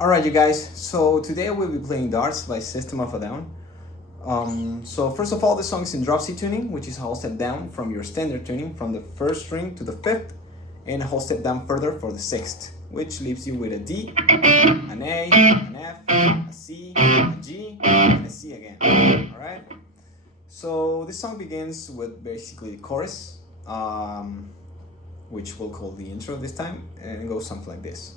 Alright you guys, so today we'll be playing Darts by System of a Down. So first of all, the song is in drop C tuning, which is a whole step down from your standard tuning from the first string to the fifth, and a whole step down further for the sixth, which leaves you with a D, an A, an F, a C, a G, and a C again. Alright? So this song begins with basically the chorus, which we'll call the intro this time, and it goes something like this.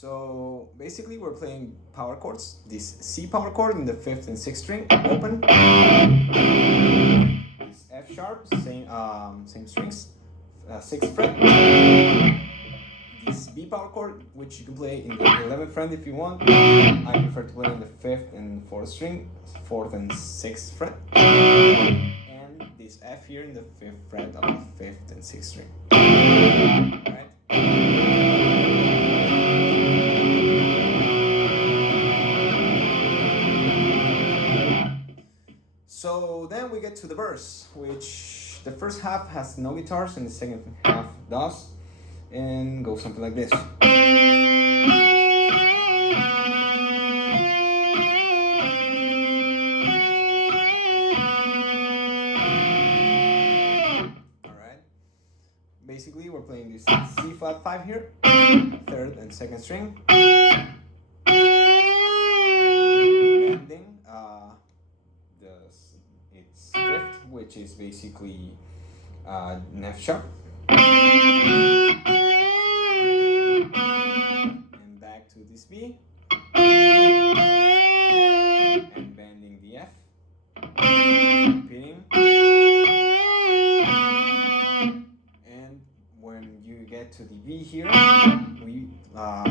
So basically we're playing power chords. This C power chord in the fifth and sixth string, open. This F sharp, same strings, sixth fret. This B power chord, which you can play in the 11th fret if you want. I prefer to play in the fifth and fourth string, fourth and sixth fret. And this F here in the fifth fret of the fifth and sixth string. Alright? So then we get to the verse, which the first half has no guitars and the second half does, and goes something like this. Alright, basically we're playing this C flat 5 here, third and second string, bending it's fifth, which is basically an F sharp, and back to this B, and bending the F, repeating, and when you get to the B here,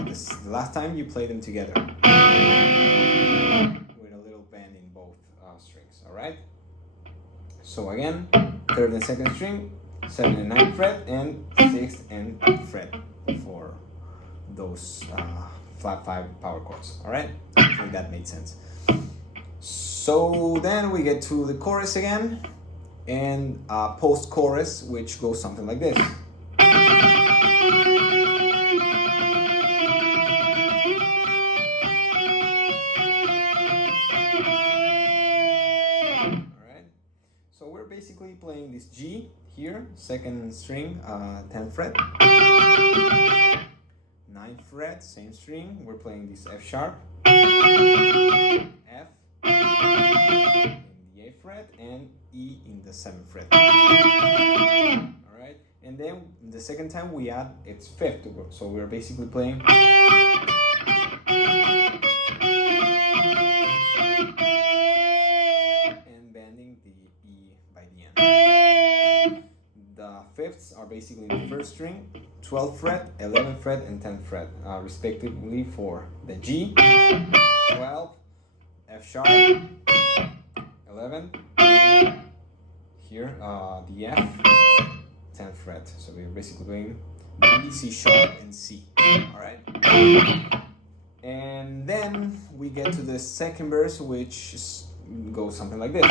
this is the last time you play them together with a little bend in both strings. All right. So again, third and second string, 7th and 9th fret, and 6th and 8th fret for those flat 5 power chords. Alright? Hopefully that made sense. So then we get to the chorus again, and post-chorus, which goes something like this. Basically playing this G here, second string, 10th fret, 9th fret, same string, we're playing this F sharp, F in the 8th fret, and E in the 7th fret. Alright, and then the second time we add its fifth, so we're basically playing fifths are basically the first string, 12th fret, 11th fret, and 10th fret, respectively for the G, 12, F sharp, 11, and here the F, 10th fret. So we're basically doing B, C sharp, and C. Alright? And then we get to the second verse, which goes something like this.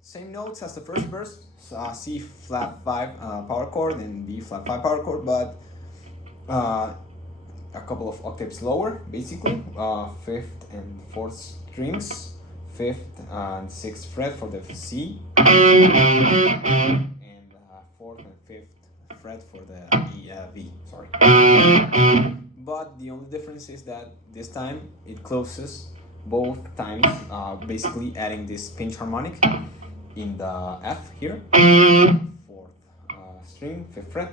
Same notes as the first verse, C flat 5 power chord and B flat 5 power chord, but a couple of octaves lower, basically. Fifth and fourth strings, fifth and sixth fret for the C, and fourth and fifth fret for the B. Sorry. But the only difference is that this time it closes both times, basically adding this pinch harmonic in the F here, fourth string, fifth fret,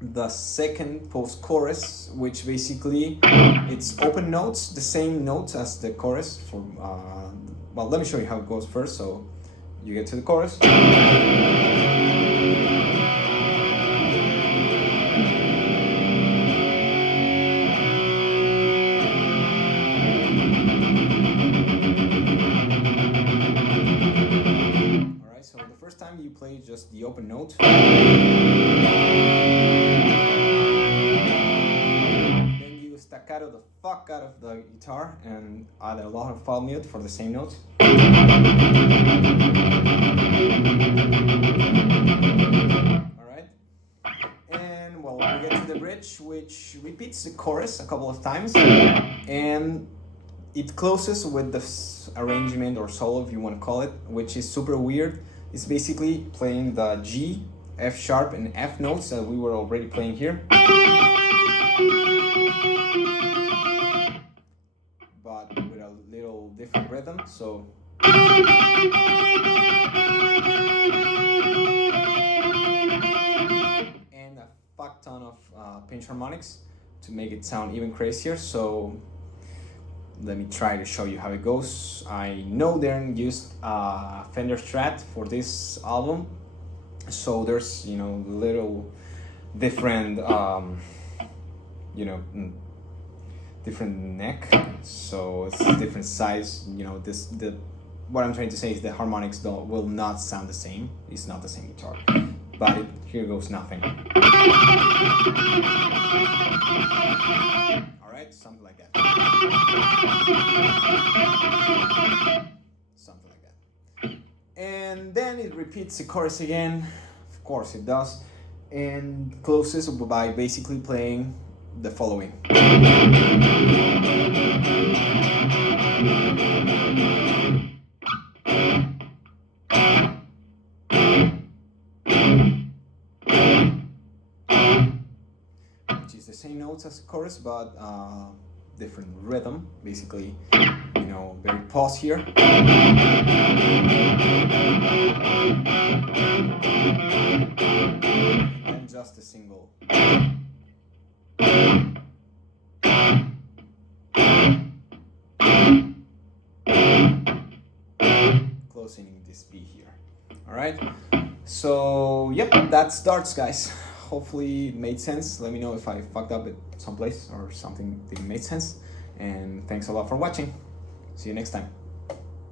the second post-chorus, which basically it's open notes, the same notes as the chorus. For well, let me show you how it goes first. So you get to the chorus. Alright, so the first time you play just the open note. Staccato the fuck out of the guitar and add a lot of palm mute for the same notes. Alright. And well, we get to the bridge, which repeats the chorus a couple of times, and it closes with this arrangement or solo, if you want to call it, which is super weird. It's basically playing the G, F sharp, and F notes that we were already playing here, but with a little different rhythm. So and a fuck ton of pinch harmonics to make it sound even crazier. So let me try to show you how it goes. I know Darren used Fender Strat for this album, so there's, you know, little different different neck, so it's different size. You know, what I'm trying to say is the harmonics will not sound the same. It's not the same guitar, but here goes nothing. All right, something like that. Something like that. And then it repeats the chorus again. Of course it does, and closes by basically playing the following. Which is the same notes as the chorus, but different rhythm, basically, you know, very pause here. And just a single. Closing this B here. Alright, so yep, that's darts, guys. Hopefully it made sense. Let me know if I fucked up at some place or something didn't make sense. And thanks a lot for watching. See you next time.